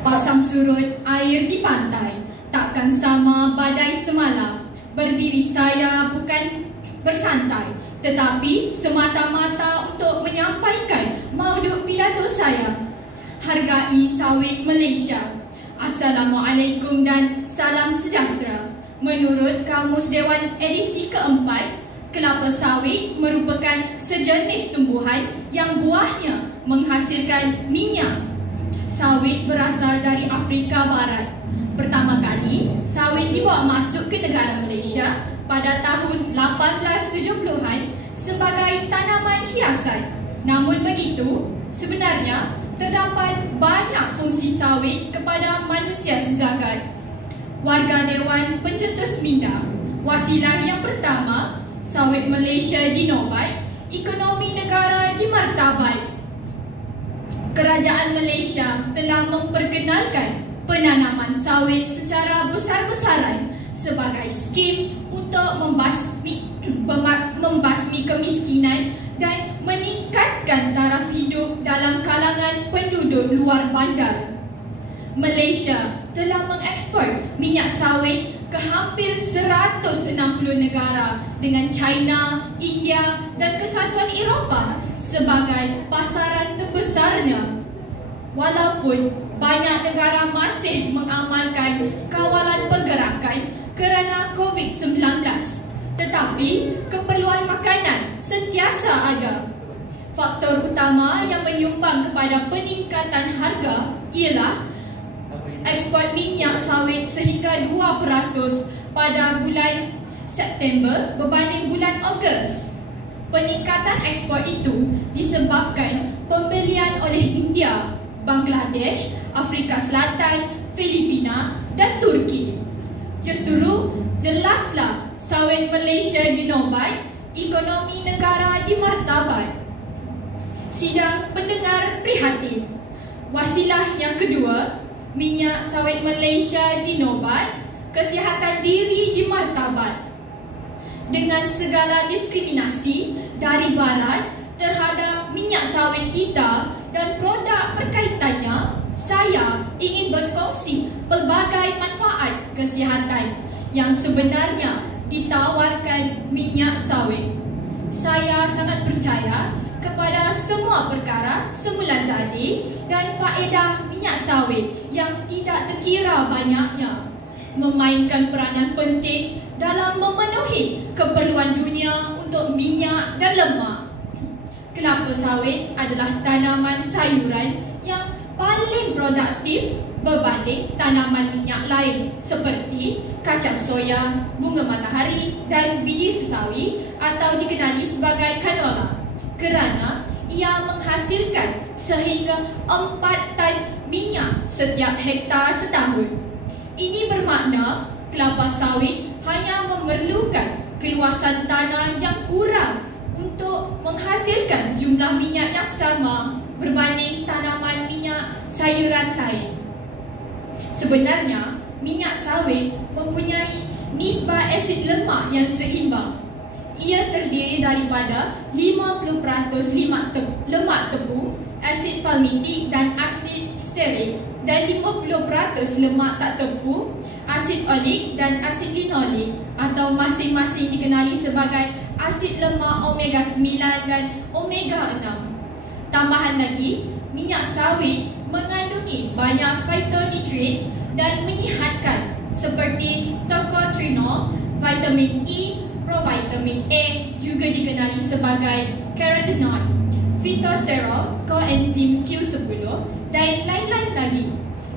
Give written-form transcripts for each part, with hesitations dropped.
Pasang surut air di pantai, takkan sama badai semalam. Berdiri saya bukan bersantai, tetapi semata-mata untuk menyampaikan mauduk pidato saya. Hargai sawit Malaysia. Assalamualaikum dan salam sejahtera. Menurut Kamus Dewan edisi keempat, kelapa sawit merupakan sejenis tumbuhan yang buahnya menghasilkan minyak. Sawit berasal dari Afrika Barat. Pertama kali, sawit dibawa masuk ke negara Malaysia pada tahun 1870-an sebagai tanaman hiasan. Namun begitu, sebenarnya terdapat banyak fungsi sawit kepada manusia sezagat. Warga Dewan Pencetus Minda, wasilah yang pertama, sawit Malaysia dinobat, ekonomi negara dimartabat. Kerajaan Malaysia telah memperkenalkan penanaman sawit secara besar-besaran sebagai skim untuk membasmi kemiskinan dan meningkatkan taraf hidup dalam kalangan penduduk luar bandar. Malaysia telah mengekspor minyak sawit ke hampir 160 negara dengan China, India dan Kesatuan Eropah sebagai pasaran terbesarnya. Walaupun banyak negara masih mengamalkan kawalan pergerakan kerana COVID-19, tetapi keperluan makanan sentiasa ada. Faktor utama yang menyumbang kepada peningkatan harga ialah ekspor minyak sawit sehingga 2% pada bulan September berbanding bulan Ogos. Peningkatan ekspor itu disebabkan pembelian oleh India, Bangladesh, Afrika Selatan, Filipina dan Turki. Justru jelaslah sawit Malaysia dinobat, ekonomi negara dimartabat. Sidang pendengar prihatin. Wasilah yang kedua, minyak sawit Malaysia dinobat, kesihatan diri dimartabat. Dengan segala diskriminasi dari barat terhadap minyak sawit kita dan produk berkaitannya, saya ingin berkongsi pelbagai manfaat kesihatan yang sebenarnya ditawarkan minyak sawit. Saya sangat percaya kepada semua perkara semula jadi dan faedah minyak sawit yang tidak terkira banyaknya, memainkan peranan penting dalam memenuhi keperluan dunia untuk minyak dan lemak. Kelapa sawit adalah tanaman sayuran yang paling produktif berbanding tanaman minyak lain seperti kacang soya, bunga matahari dan biji sesawi atau dikenali sebagai canola, kerana ia menghasilkan sehingga 4 tan minyak setiap hektar setahun. Ini bermakna kelapa sawit hanya memerlukan keluasan tanah yang kurang untuk menghasilkan jumlah minyak yang sama berbanding tanaman minyak sayuran lain. Sebenarnya, minyak sawit mempunyai nisbah asid lemak yang seimbang. Ia terdiri daripada 50% lemak tebu, asid palmitik dan asid stearik, dan 50% lemak tak tebu, asid olik dan asid linolik, atau masing-masing dikenali sebagai asid lemak omega 9 dan omega 6. Tambahan lagi, minyak sawit mengandungi banyak phytonutrient dan menyihatkan seperti tocotrienol, vitamin E, provitamin A juga dikenali sebagai carotenoid, fitosterol, coenzim Q10 dan lain-lain lagi.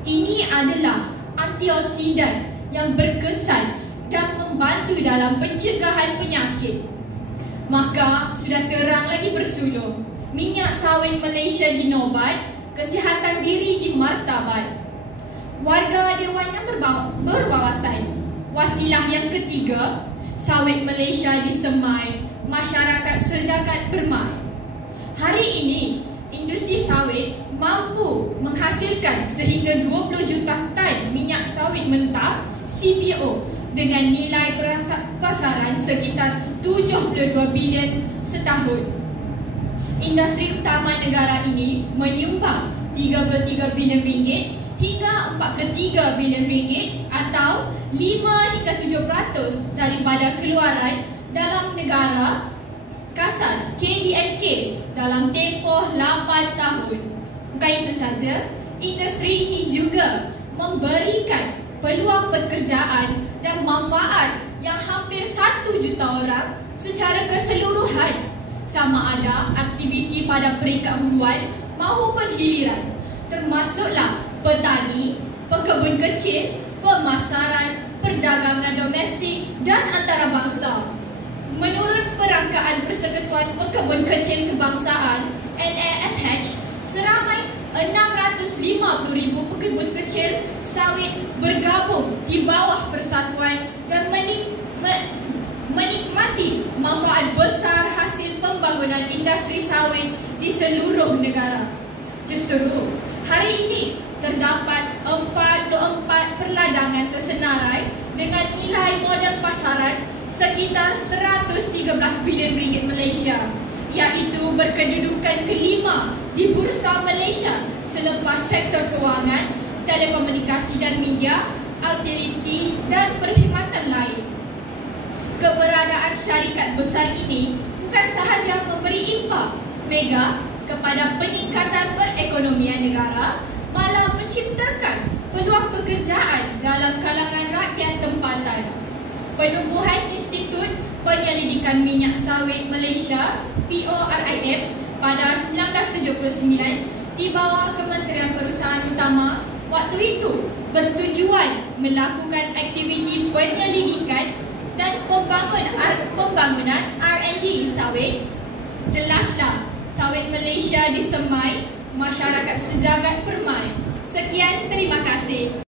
Ini adalah antioksidan yang berkesan dan membantu dalam pencegahan penyakit. Maka sudah terang lagi bersuluh, minyak sawit Malaysia dinobat, kesihatan diri dimartabat. Warga Dewan yang berwawasan, wasilah yang ketiga, sawit Malaysia disemai, masyarakat sejagat bermain. Hari ini, industri sawit mampu menghasilkan sehingga 20 juta tan minyak sawit mentah CPO dengan nilai pasaran sekitar 72 bilion setahun. Industri utama negara ini menyumbang 33 bilion ringgit hingga 43 bilion ringgit atau 5 hingga 7% daripada keluaran dalam negara kasar KDNK dalam tempoh 8 tahun. Bukan itu saja, industri ini juga memberikan peluang pekerjaan dan manfaat yang hampir 1 juta orang secara keseluruhan, sama ada aktiviti pada peringkat huluan maupun hiliran, termasuklah petani, pekebun kecil, pemasaran, perdagangan domestik dan antarabangsa. Menurut Perangkaan Persekutuan Pekebun Kecil Kebangsaan NASH, seramai 650,000 pekebun kecil sawit bergabung di bawah persatuan dan menikmati manfaat besar hasil pembangunan industri sawit di seluruh negara. Justru, hari ini terdapat 44 perladangan tersenarai dengan nilai modal pasaran sekitar 113 bilion ringgit Malaysia, iaitu berkedudukan kelima di Bursa Malaysia selepas sektor kewangan, telekomunikasi dan media, utility dan perkhidmatan lain. Keberadaan syarikat besar ini bukan sahaja memberi impak mega kepada peningkatan perekonomian negara, malah menciptakan peluang pekerjaan dalam kalangan rakyat tempatan. Penubuhan Institut Penyelidikan Minyak Sawit Malaysia (PORIM) pada 1979 di bawah Kementerian Perusahaan Utama waktu itu bertujuan melakukan aktiviti penyelidikan dan pembangunan R&D sawit. Jelaslah, sawit Malaysia disemai, masyarakat sejagat permai. Sekian, terima kasih.